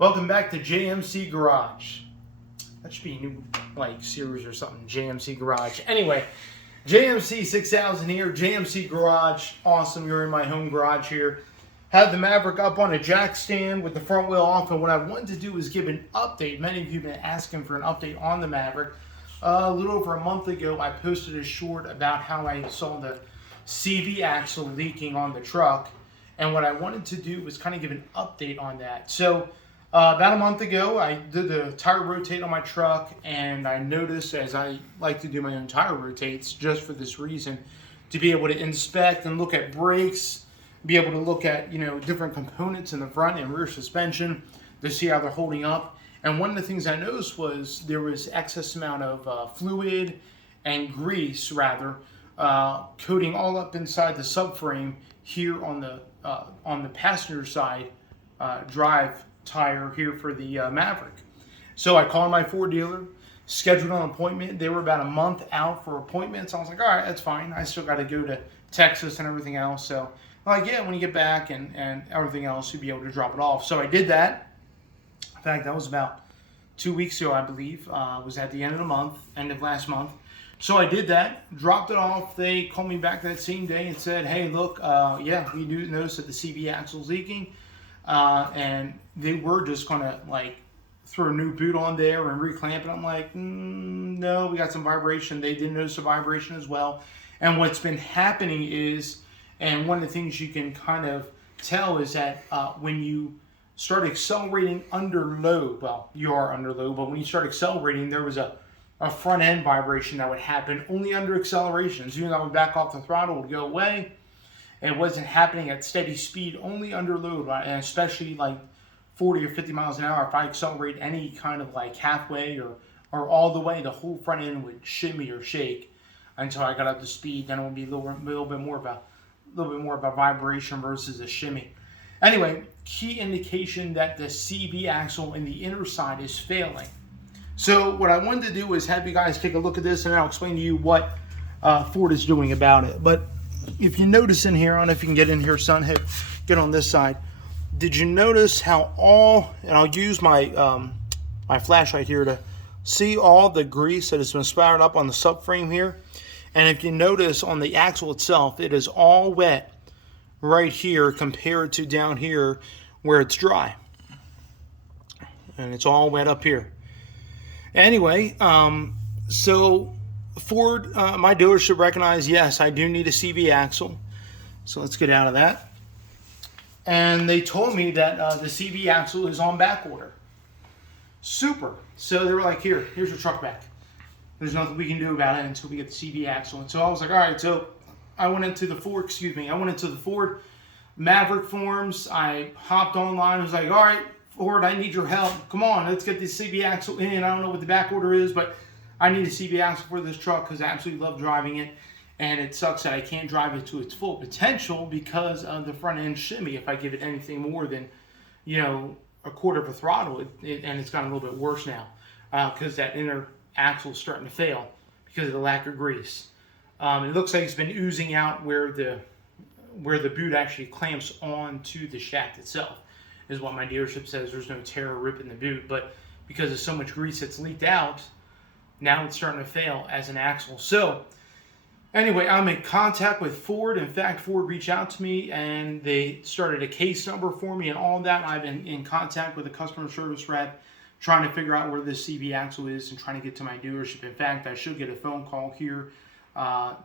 Welcome back to JMC Garage. That should be a new series or something. JMC Garage. Anyway, JMC 6000 here. JMC Garage. Awesome. You're in my home garage here. Had the Maverick up on a jack stand with the front wheel off, and what I wanted to do was give an update. Many of you have been asking for an update on the Maverick. A little over a month ago, I posted a short about how I saw the CV axle leaking on the truck, and what I wanted to do was kind of give an update on that. So about a month ago, I did the tire rotate on my truck, and I noticed, as I like to do my own tire rotates just for this reason, to be able to inspect and look at brakes, be able to look at, different components in the front and rear suspension to see how they're holding up. And one of the things I noticed was there was excess amount of fluid and grease, rather, coating all up inside the subframe here on the passenger side drive tire here for the Maverick. So I called my Ford dealer, scheduled an appointment. They were about a month out for appointments. I was like, all right, that's fine. I still got to go to Texas and everything else. So I'm like, yeah, when you get back and everything else, you'll be able to drop it off. So I did that. In fact, that was about 2 weeks ago, I believe. It was at the end of the month, end of last month. So I did that, dropped it off. They called me back that same day and said, hey, look, yeah, we do notice that the CV axle's leaking. And they were just going to throw a new boot on there and reclamp it. I'm like, no, we got some vibration. They did notice a vibration as well. And what's been happening is, and one of the things you can kind of tell is that when you start accelerating under load, well, you are under load, but when you start accelerating, there was a front end vibration that would happen only under acceleration. As soon as I would back off the throttle, it would go away. It wasn't happening at steady speed, only under load, and especially 40 or 50 miles an hour. If I accelerate any kind of halfway or all the way, the whole front end would shimmy or shake until I got up to speed. Then it would be a little bit more of a vibration versus a shimmy. Anyway, key indication that the CV axle in the inner side is failing. So what I wanted to do is have you guys take a look at this, and I'll explain to you what Ford is doing about it. But if you notice in here, I don't know if you can get in here, son. Hey, get on this side. Did you notice how and I'll use my my flashlight here to see all the grease that has been splattered up on the subframe here? And if you notice on the axle itself, it is all wet right here compared to down here where it's dry. And it's all wet up here. Anyway, so Ford, my dealership recognized, yes, I do need a CV axle. So let's get out of that. And they told me that the CV axle is on back order. Super. So they were like, here's your truck back. There's nothing we can do about it until we get the CV axle. And so I was like, all right. So I went into the Ford Maverick forums. I hopped online. I was like, all right, Ford, I need your help. Come on, let's get this CV axle in. I don't know what the back order is, but I need a CV axle for this truck because I absolutely love driving it. And it sucks that I can't drive it to its full potential because of the front end shimmy. If I give it anything more than, a quarter of a throttle, and it's gotten a little bit worse now because that inner axle is starting to fail because of the lack of grease. It looks like it's been oozing out where the boot actually clamps onto the shaft itself, is what my dealership says. There's no tear or rip in the boot, but because of so much grease that's leaked out, now it's starting to fail as an axle. So anyway, I'm in contact with Ford. In fact, Ford reached out to me and they started a case number for me and all that. I've been in contact with a customer service rep trying to figure out where this CV axle is and trying to get to my dealership. In fact, I should get a phone call here.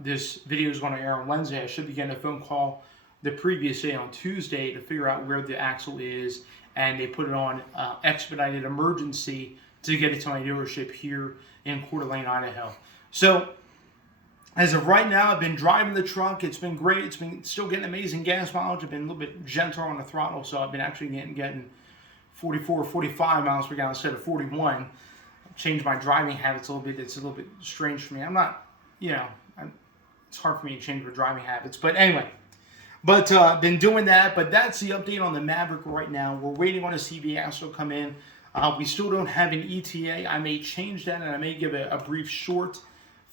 This video is going to air on Wednesday. I should be getting a phone call the previous day on Tuesday to figure out where the axle is, and they put it on expedited emergency to get it to my dealership here in Coeur d'Alene, Idaho. So as of right now, I've been driving the truck. It's been great. It's been still getting amazing gas mileage. I've been a little bit gentler on the throttle, so I've been actually getting 44 or 45 miles per gallon instead of 41. I've changed my driving habits a little bit. It's a little bit strange for me. I'm not, it's hard for me to change my driving habits. But anyway, been doing that. But that's the update on the Maverick right now. We're waiting on a CV axle to come in. We still don't have an ETA. I may change that, and I may give a brief short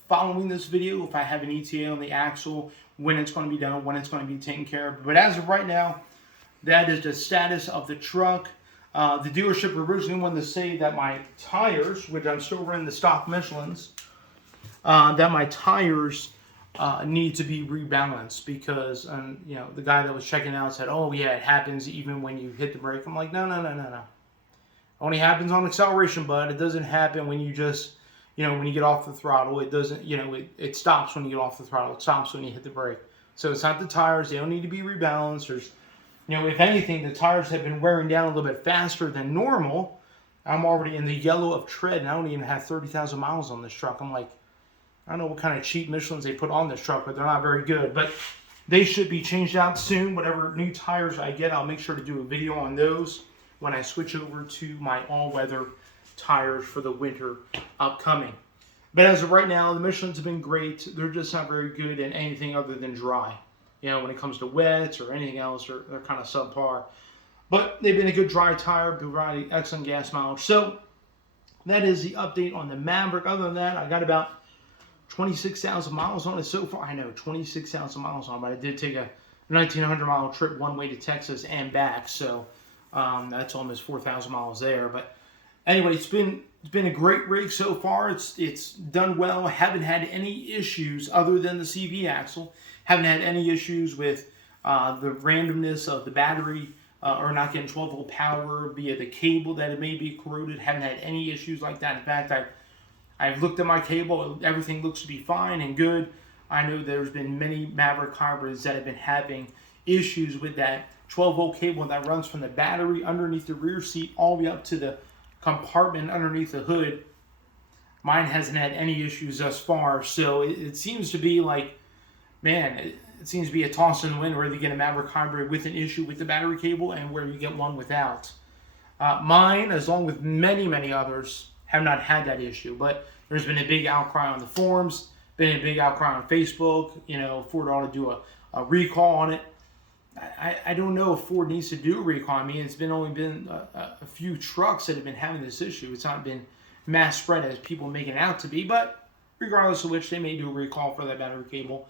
following this video if I have an ETA on the axle, when it's going to be done, when it's going to be taken care of. But as of right now, that is the status of the truck. The dealership originally wanted to say that my tires, which I'm still running the stock Michelins, that my tires need to be rebalanced because, you know, the guy that was checking out said, "Oh yeah, it happens even when you hit the brake." I'm like, no. Only happens on acceleration, bud. It doesn't happen when you just, you know, when you get off the throttle. It doesn't, you know, it stops when you get off the throttle. It stops when you hit the brake. So it's not the tires. They don't need to be rebalanced. There's, you know, if anything, the tires have been wearing down a little bit faster than normal. I'm already in the yellow of tread, and I don't even have 30,000 miles on this truck. I'm like, I don't know what kind of cheap Michelins they put on this truck, but they're not very good. But they should be changed out soon. Whatever new tires I get, I'll make sure to do a video on those when I switch over to my all-weather tires for the winter upcoming. But as of right now, the Michelins have been great. They're just not very good in anything other than dry. You know, when it comes to wets or anything else, they're kind of subpar. But they've been a good dry tire, providing excellent gas mileage. So that is the update on the Maverick. Other than that, I got about 26,000 miles on it so far. I know, 26,000 miles on it, but I did take a 1,900-mile trip one way to Texas and back. So that's almost 4,000 miles there. But anyway, it's been a great rig so far. It's done well. I haven't had any issues other than the CV axle. Haven't had any issues with the randomness of the battery or not getting 12-volt power via the cable that it may be corroded. Haven't had any issues like that. In fact, I've looked at my cable. Everything looks to be fine and good. I know there's been many Maverick hybrids that have been having issues with that 12-volt cable that runs from the battery underneath the rear seat all the way up to the compartment underneath the hood. Mine hasn't had any issues thus far, so it seems to be like, man, it seems to be a toss in the wind where you get a Maverick hybrid with an issue with the battery cable and where you get one without. Mine, as long with many others, have not had that issue, but there's been a big outcry on the forums, been a big outcry on Facebook. You know, Ford ought to do a recall on it. I don't know if Ford needs to do a recall. I mean, it's only been a few trucks that have been having this issue. It's not been mass spread as people make it out to be, but regardless of which, they may do a recall for that battery cable.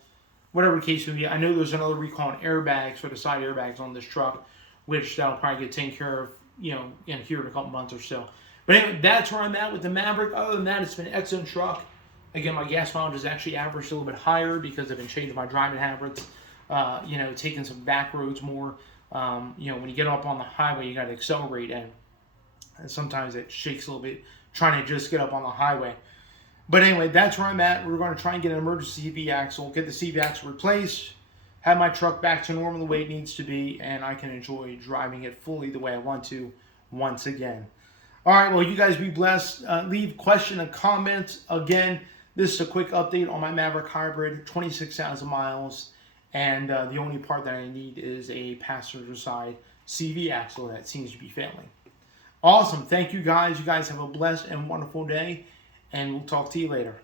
Whatever the case may be, I know there's another recall on airbags for the side airbags on this truck, which that'll probably get taken care of, you know, in a couple months or so. But anyway, that's where I'm at with the Maverick. Other than that, it's been an excellent truck. Again, my gas mileage is actually averaged a little bit higher because I've been changing my driving habits. You know, taking some back roads more. You know, when you get up on the highway, you got to accelerate, and sometimes it shakes a little bit trying to just get up on the highway. But anyway, that's where I'm at. We're going to try and get an emergency CV axle, get the CV axle replaced, have my truck back to normal the way it needs to be, and I can enjoy driving it fully the way I want to once again. All right, well, you guys be blessed. Leave question and comment. Again, this is a quick update on my Maverick Hybrid, 26,000 miles. And the only part that I need is a passenger side CV axle that seems to be failing. Awesome. Thank you guys. You guys have a blessed and wonderful day. And we'll talk to you later.